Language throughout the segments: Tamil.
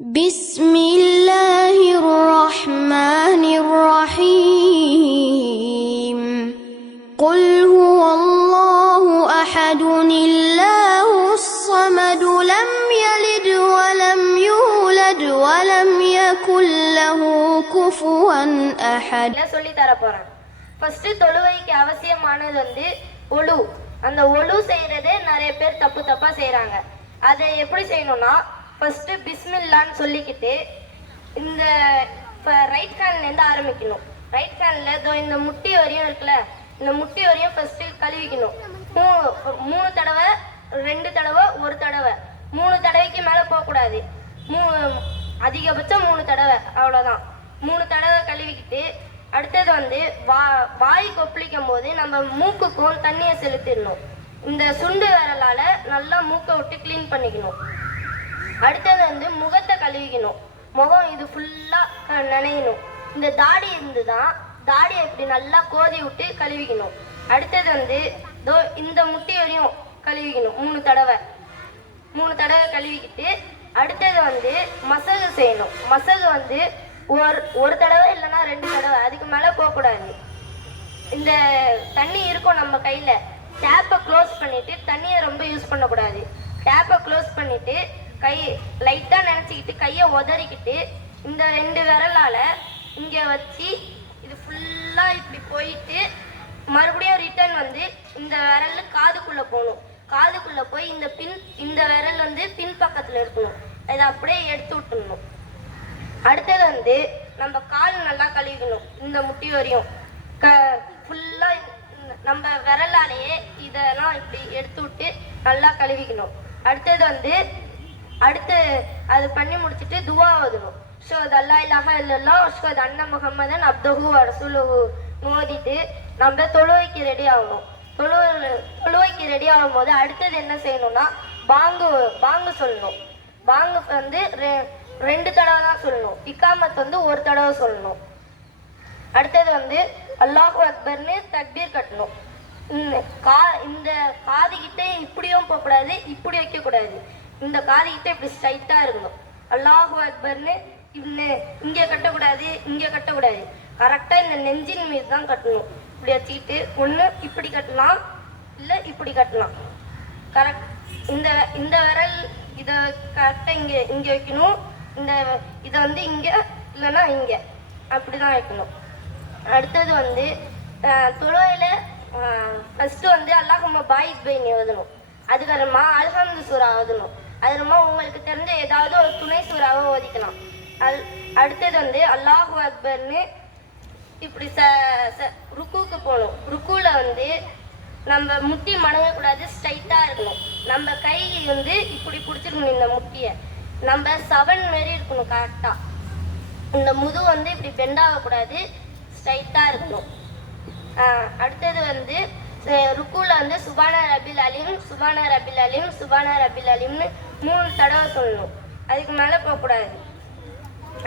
بسم الله الرحمن الرحيم قل هو الله أحد الله الصمد لم يلد ولم يولد ولم يكن له كفوا أحد. சொல்லி தர போறேன். ஃபர்ஸ்ட் தொழுகைக்கு அவசியமானது ஒழு. அந்த ஒழு செய்யறதே நிறைய பேர் தப்பா செய்யறாங்க. அதை எப்படி செய்யணும்னா ஃபர்ஸ்ட் பிஸ்மில்லான்னு சொல்லிக்கிட்டு இந்த ரைட் ஹேண்ட்லேருந்து ஆரம்பிக்கணும். ரைட் ஹேண்டில் இந்த முட்டி வரையும் இருக்குல்ல, இந்த முட்டி வரையும் ஃபர்ஸ்ட் கழுவிக்கணும். 3 தடவை, 2 தடவை, 1 தடவை, 3 தடவைக்கு மேலே போகக்கூடாது. அதிகபட்சம் 3 தடவை, அவ்வளோதான். 3 தடவை கழுவிக்கிட்டு அடுத்தது வாய் கொப்பளிக்கும் போது நம்ம மூக்குக்கும் தண்ணியை செலுத்திடணும். இந்த சுண்டு விரலால நல்லா மூக்கை விட்டு கிளீன் பண்ணிக்கணும். அடுத்தது முகத்தை கழுவிக்கணும். முகம் இது ஃபுல்லா நனையணும். இந்த தாடி இருந்துதான் தாடியை இப்படி நல்லா கோதி விட்டு கழுவிக்கணும். அடுத்தது இந்த முட்டி வரையும் கழுவிக்கணும் 3 தடவை. 3 தடவை கழுவிக்கிட்டு அடுத்தது மசகு செய்யணும். மசகு ஒரு தடவை இல்லைன்னா 2 தடவை, அதுக்கு மேலே போகக்கூடாது. இந்த தண்ணி இருக்கும் நம்ம கையில், டேப்பை க்ளோஸ் பண்ணிட்டு தண்ணியை ரொம்ப யூஸ் பண்ணக்கூடாது. டேப்பை க்ளோஸ் பண்ணிட்டு கை லைட்டாக நினச்சிக்கிட்டு கையை உதறிக்கிட்டு இந்த 2 விரலால் இங்கே வச்சு இது ஃபுல்லாக இப்படி போயிட்டு மறுபடியும் ரிட்டர்ன் இந்த விரல் காதுக்குள்ளே போகணும். காதுக்குள்ளே போய் இந்த விரல் பின் பக்கத்தில் இருக்கணும். இதை அப்படியே எடுத்து விட்டுடணும். அடுத்தது நம்ம கால் நல்லா கழுவிக்கணும். இந்த முட்டி வரையும் ஃபுல்லாக நம்ம விரலாலேயே இதெல்லாம் இப்படி எடுத்து விட்டு நல்லா கழுவிக்கணும். அடுத்தது அடுத்து அது பண்ணி முடிச்சுட்டு துவா ஓதணும். அஷ்ஹது அல்லா இலாஹா இல்லல்லாஹ் அஷ்ஹது அன்ன முஹம்மதன் அப்துஹு வ ரசூலுஹு மோதிட்டு நம்ம தொழுவைக்கு ரெடி ஆகணும். தொழுவைக்கு ரெடி ஆகும் போது அடுத்தது என்ன செய்யணும்னா பாங்கு சொல்லணும். பாங்கு 2 தடவை தான் சொல்லணும். இக்காமத் 1 தடவை சொல்லணும். அடுத்தது அல்லாஹு அக்பர்னு தக்பீர் கட்டணும். இந்த காதுகிட்ட இப்படியும் போகக்கூடாது, இப்படி வைக்கக்கூடாது. இந்த காதுகிட்ட இப்படி ஸ்ட்ரைட்டாக இருக்கணும். அல்லாஹு அக்பர்னு இங்கே கட்டக்கூடாது, இங்கே கட்டக்கூடாது. கரெக்டாக இந்த நெஞ்சின் மீது தான் கட்டணும். இப்படி வச்சுக்கிட்டு ஒன்று இப்படி கட்டலாம், இல்லை இப்படி கட்டலாம். கரெக்ட் இந்த விரல் இதை கரெக்டாக இங்கே வைக்கணும். இதை இங்கே இல்லைன்னா இங்கே அப்படி தான் வைக்கணும். அடுத்தது தொழுவையில் ஃபஸ்ட்டு அல்லாஹும்ம பாயிஸ் பைனி ஓதணும். அதுக்கப்புறமா அல்ஹம்து சூரா ஓதணும். அதுக்கப்புறமா உங்களுக்கு தெரிஞ்ச ஏதாவது ஒரு துணை சூறாவை ஓதிக்கலாம். அடுத்தது அல்லாஹு அக்பர்னு இப்படி ருக்குக்கு போகணும். ருக்குவில் நம்ம முட்டி மடங்கக்கூடாது, ஸ்ட்ரைட்டாக இருக்கணும். நம்ம கை இப்படி பிடிச்சிருக்கணும். இந்த முட்டியை நம்ம 7 மாரி இருக்கணும் கரெக்டாக. இந்த முது இப்படி பெண்டாகக்கூடாது, ஸ்ட்ரைட்டாக இருக்கணும். அடுத்தது ருக்குவில் சுபான ரபில் அலீம், சுபான ரபில் அலீம், சுபான ரபில் அலீம்னு 3 தடவை சொல்லணும். அதுக்கு மேலே போகக்கூடாது.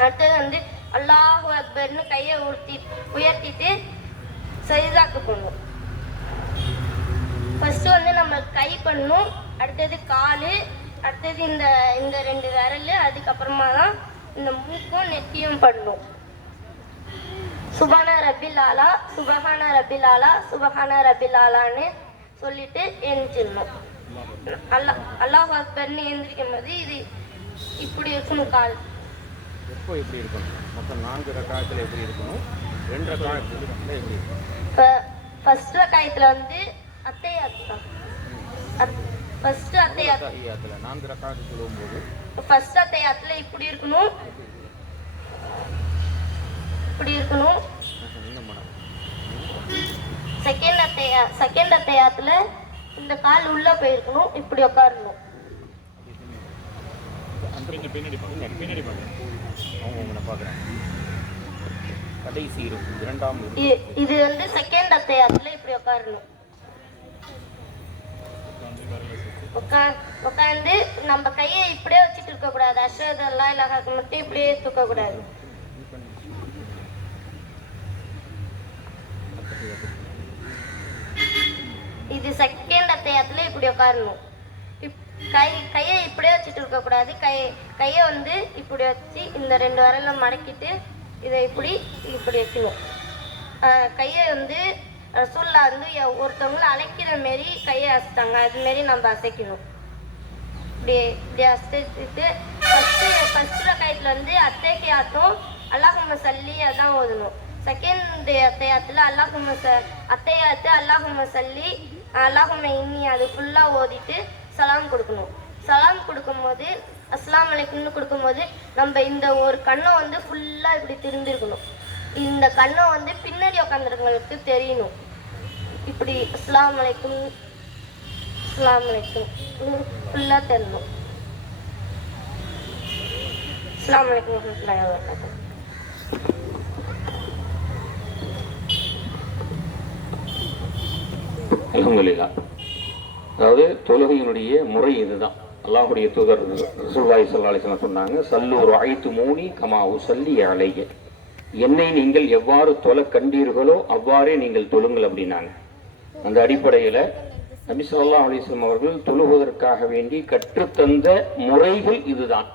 அடுத்தது அல்லாஹு அக்பர்னு கையை உயர்த்திட்டு சஜிதாக்கு போடணும். ஃபர்ஸ்ட் நம்ம கை பண்ணணும், அடுத்தது கால், அடுத்தது இந்த 2 விரல், அதுக்கப்புறமா தான் இந்த மூக்கும் நெத்தியும் பண்ணணும். சுபான ரபில் ஆலா, சுபஹான ரபில் ஆலா, சுபஹான ரபில் ஆலான்னு சொல்லிட்டு எழுந்திடணும். அல்லாஹ் அக்பர்னு எழுந்திரிக்கும் போது இது இப்படி இருக்கணும். கால் எப்போ எப்படி இருக்கணும்? மொத்தம் 4 ரக்காயத்தில் எப்படி இருக்கணும்? 2 ரக்காயத்தில் எப்படி? ஃபர்ஸ்ட் ரக்காயத்தில் அத்தையாத்து தான். ஃபர்ஸ்ட் அத்தையாத்துல 4 ரக்காயத்து சொல்லும்போது ஃபர்ஸ்ட் அத்தையாத்துல இப்படி இருக்கணும், இப்படி இருக்கணும். செகண்ட் அத்தையாத்துல இந்த கால் உள்ள போயிருக்கணும், இப்படி உட்காரணும். இது செகண்ட் அத்தையாத்துல இப்படி உட்காரணும். உட்காந்து நம்ம கையை இப்படியே வச்சுட்டு இருக்க கூடாது. அஷ்ஹது அல்லா இலாஹா மட்டும் இப்படியே தூக்க கூடாது. இது செகண்ட் அத்தையாத்துல இப்படி உட்காரணும். கையை இப்படியே வச்சுட்டு இருக்கக்கூடாது. கையை வந்து இப்படி வச்சு இந்த 2 விரல மடக்கிட்டு இதை இப்படி வைக்கணும். கையை வந்து ரசூல்லா வந்து ஒருத்தவங்களை அழைக்கிற மாரி கையை அசைத்தாங்க, அதுமாரி நம்ம அசைக்கணும். இப்படி அசைச்சிட்டு ஃபஸ்ட்டு ரக்காயத்தில் வந்து அத்தைக்கியாத்தும் அல்லாஹும்ம சல்லி அதான் ஓதணும். செகண்ட் அத்தையாத்தில் அத்தையாத்து அல்லாஹும்ம சல்லி அல்லாஹும்ம இன்னி அது ஃபுல்லாக ஓதிட்டு சலாம் கொடுக்கணும். சலாம் கொடுக்கும்போது அஸ்ஸலாமு அலைக்கும்னு கொடுக்கும்போது நம்ம இந்த ஒரு கண்ணை வந்து ஃபுல்லாக இப்படி திரும்பிருக்கணும். இந்த கண்ணை வந்து பின்னாடி உட்காந்துருங்களுக்கு தெரியணும். இப்படி அஸ்ஸலாமு அலைக்கும் அஸ்ஸலாமு அலைக்கும் ஃபுல்லாக தெரியணும். அஸ்ஸலாமு அலைக்கும் வரஹ்மத்துல்லாஹி வபரகாத்துஹு. அல்ஹம்துலில்லாஹ். அதாவது தொழுகையினுடைய முறை இதுதான். அல்லாஹுடைய தூதர் ரசூலுல்லாஹி ஸல்லல்லாஹு அலைஹி வஸல்லம் சொன்னாங்க, சல்லு ரஅய்துமூனி கமா உஸல்லி அலைய. என்னை நீங்கள் எவ்வாறு தொழ கண்டீர்களோ அவ்வாறே நீங்கள் தொழுங்கள் அப்படின்னாங்க. அந்த அடிப்படையில் நபி ஸல்லல்லாஹு அலைஹி வஸல்லம் அவர்கள் தொழுவதற்காக வேண்டி கற்றுத்தந்த முறைகள் இதுதான்.